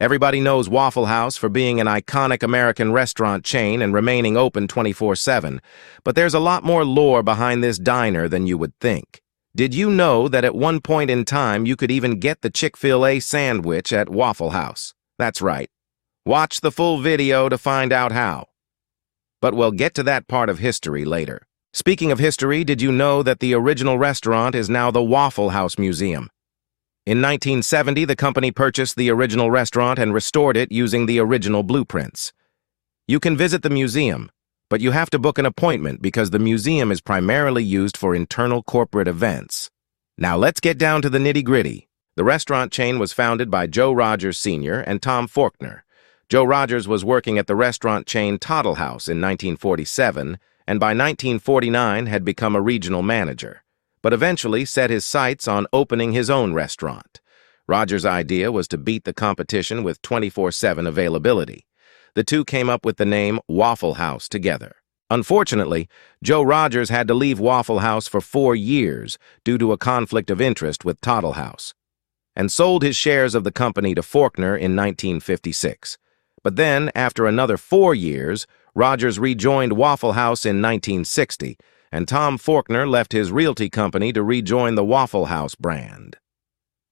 Everybody knows Waffle House for being an iconic American restaurant chain and remaining open 24/7, but there's a lot more lore behind this diner than you would think. Did you know that at one point in time you could even get the Chick-fil-A sandwich at Waffle House? That's right. Watch the full video to find out how. But we'll get to that part of history later. Speaking of history, did you know that the original restaurant is now the Waffle House Museum? In 1970, the company purchased the original restaurant and restored it using the original blueprints. You can visit the museum, but you have to book an appointment because the museum is primarily used for internal corporate events. Now let's get down to the nitty-gritty. The restaurant chain was founded by Joe Rogers Sr. and Tom Faulkner. Joe Rogers was working at the restaurant chain Toddle House in 1947, and by 1949 had become a regional manager, but eventually set his sights on opening his own restaurant. Rogers' idea was to beat the competition with 24/7 availability. The two came up with the name Waffle House together. Unfortunately, Joe Rogers had to leave Waffle House for 4 years due to a conflict of interest with Toddle House, and sold his shares of the company to Faulkner in 1956. But then, after another 4 years, Rogers rejoined Waffle House in 1960, and Tom Faulkner left his realty company to rejoin the Waffle House brand.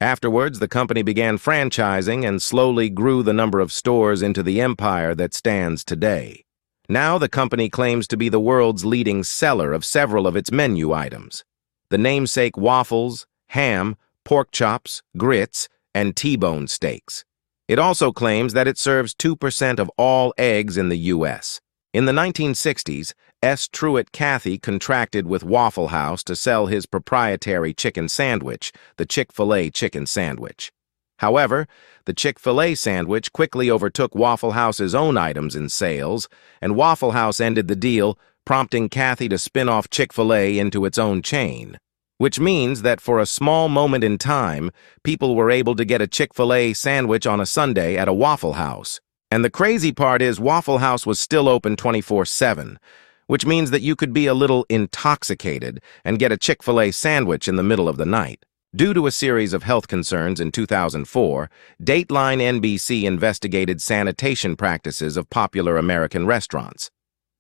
Afterwards, the company began franchising and slowly grew the number of stores into the empire that stands today. Now the company claims to be the world's leading seller of several of its menu items: the namesake waffles, ham, pork chops, grits, and T-bone steaks. It also claims that it serves 2% of all eggs in the U.S. In the 1960s, S. Truett Cathy contracted with Waffle House to sell his proprietary chicken sandwich, the Chick-fil-A chicken sandwich. However, the Chick-fil-A sandwich quickly overtook Waffle House's own items in sales, and Waffle House ended the deal, prompting Cathy to spin off Chick-fil-A into its own chain. Which means that for a small moment in time, people were able to get a Chick-fil-A sandwich on a Sunday at a Waffle House. And the crazy part is Waffle House was still open 24/7, which means that you could be a little intoxicated and get a Chick-fil-A sandwich in the middle of the night. Due to a series of health concerns in 2004, Dateline NBC investigated sanitation practices of popular American restaurants.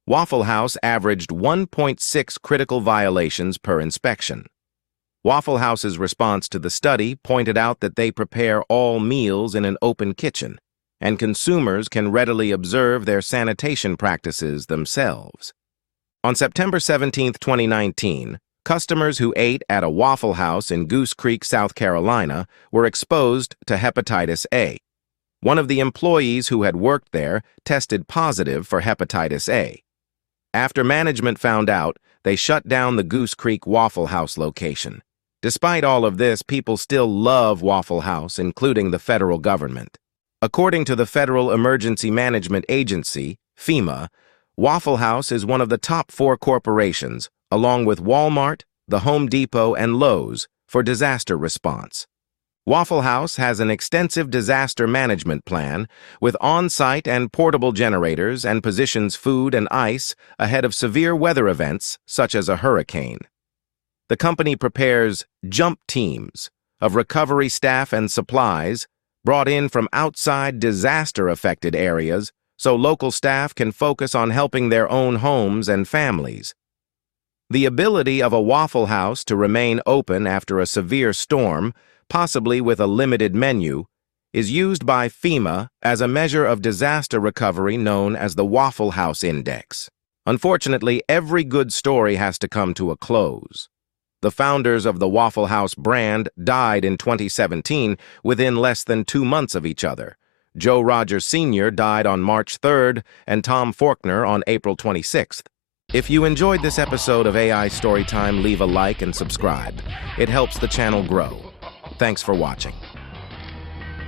Waffle House averaged 1.6 critical violations per inspection. Waffle House's response to the study pointed out that they prepare all meals in an open kitchen, and consumers can readily observe their sanitation practices themselves. On September 17, 2019, customers who ate at a Waffle House in Goose Creek, South Carolina, were exposed to hepatitis A. One of the employees who had worked there tested positive for hepatitis A. After management found out, they shut down the Goose Creek Waffle House location. Despite all of this, people still love Waffle House, including the federal government. According to the Federal Emergency Management Agency, FEMA, Waffle House is one of the top 4 corporations, along with Walmart, the Home Depot, and Lowe's, for disaster response. Waffle House has an extensive disaster management plan with on-site and portable generators and positions food and ice ahead of severe weather events such as a hurricane. The company prepares jump teams of recovery staff and supplies brought in from outside disaster-affected areas so local staff can focus on helping their own homes and families. The ability of a Waffle House to remain open after a severe storm, possibly with a limited menu, is used by FEMA as a measure of disaster recovery known as the Waffle House Index. Unfortunately, every good story has to come to a close. The founders of the Waffle House brand died in 2017 within less than 2 months of each other. Joe Rogers Sr. died on March 3rd and Tom Faulkner on April 26th. If you enjoyed this episode of AI Storytime, leave a like and subscribe. It helps the channel grow. Thanks for watching.